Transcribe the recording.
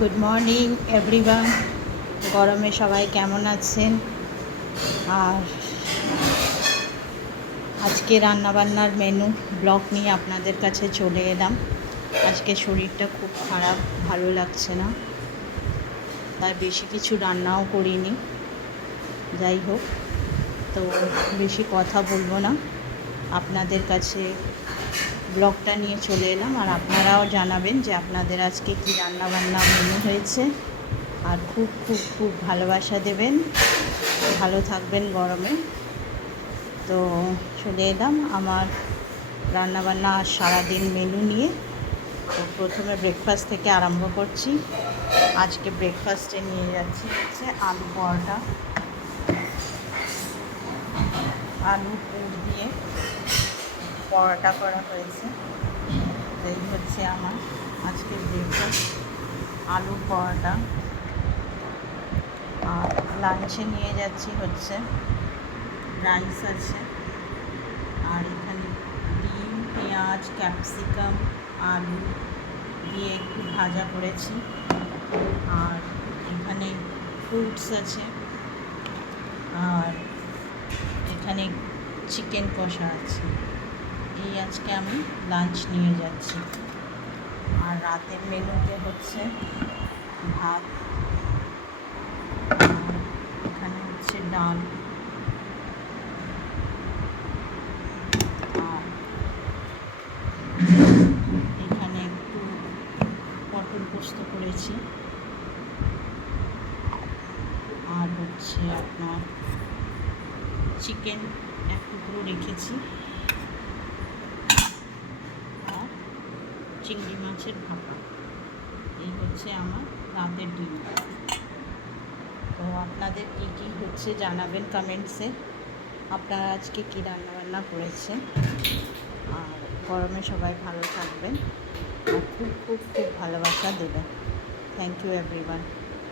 Good morning everyone. গরমে সবাই কেমন আছেন? আর আজকে রান্নাবান্নার মেনু ব্লগ নিয়ে আপনাদের কাছে চলে এলাম। আজকে শরীরটা খুব খারাপ, ভালো লাগছে না, তাই বেশি কিছু রান্নাও করিনি। যাই হোক, তো বেশি কথা বলবো না, আপনাদের কাছে ব্লগটা নিয়ে চলে এলাম। আর আপনারাও জানাবেন যে আপনাদের আজকে কী রান্নাবান্না মেনু হয়েছে। আর খুব খুব খুব ভালোবাসা দেবেন, ভালো থাকবেন গরমে। তো চলে এলাম আমার রান্নাবান্না আর সারাদিন মেনু নিয়ে। তো প্রথমে ব্রেকফাস্ট থেকে আরম্ভ করছি। আজকে ব্রেকফাস্টে নিয়ে যাচ্ছি হচ্ছে আলু পরোটা, আলু পুর দিয়ে পরোটা করা হয়েছে। এই হচ্ছে আমার আজকে ব্রেকফাস্ট, আলু পরোটা। আর লাঞ্চে নিয়ে যাচ্ছি হচ্ছে রাইস আছে, আর এখানে ডিম, পেঁয়াজ, ক্যাপসিকাম, আলু দিয়ে একটু ভাজা করেছি। আর এখানে ফ্রুটস আছে, আর এখানে চিকেন কষা আছে। এই আজকে আমি লাঞ্চ নিয়ে যাচ্ছি। আর রাতের মেনুতে হচ্ছে ভাত, এখানে হচ্ছে ডাল, আর এখানে একটু পটল পোস্ত করেছি, আর হচ্ছে আপনার চিকেন এক টুকরো রেখেছি, আর চিংড়ি মাছের ভাপা। এই হচ্ছে আমার রাতের ডিনার। তো আপনাদের কী কী হচ্ছে জানাবেন কমেন্টসে, আপনারা আজকে কী রান্নাবান্না করেছেন। আর গরমে সবাই ভালো থাকবেন, আর খুব খুব খুব ভালোবাসা দেবেন। Thank you everyone.